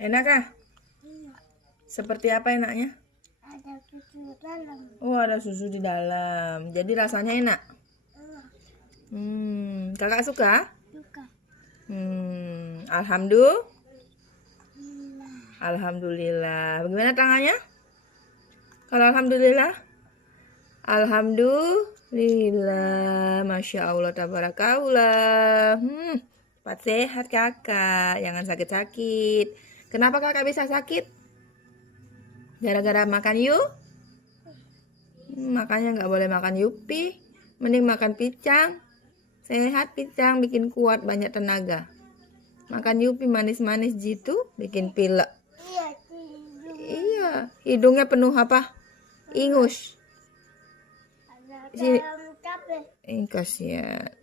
Enak kah? Iya. Seperti apa enaknya? Ada susu dalam. Oh, ada susu di dalam. Jadi rasanya enak. Kakak suka? Suka. Alhamdulillah. Iya. Alhamdulillah. Bagaimana tangannya? Kalau alhamdulillah? Alhamdulillah. Masya Allah, tabarakallah. Cepat sehat kakak. Jangan sakit-sakit. Kenapa kakak bisa sakit? Gara-gara makan yuk? Makanya nggak boleh makan yupi. Mending makan pisang. Sehat pisang, bikin kuat, banyak tenaga. Makan yupi manis-manis gitu, bikin pilek. Iya, hidung. Iya, hidungnya penuh apa? Ingus. Ada Sini. dalam cabai. Kasihan.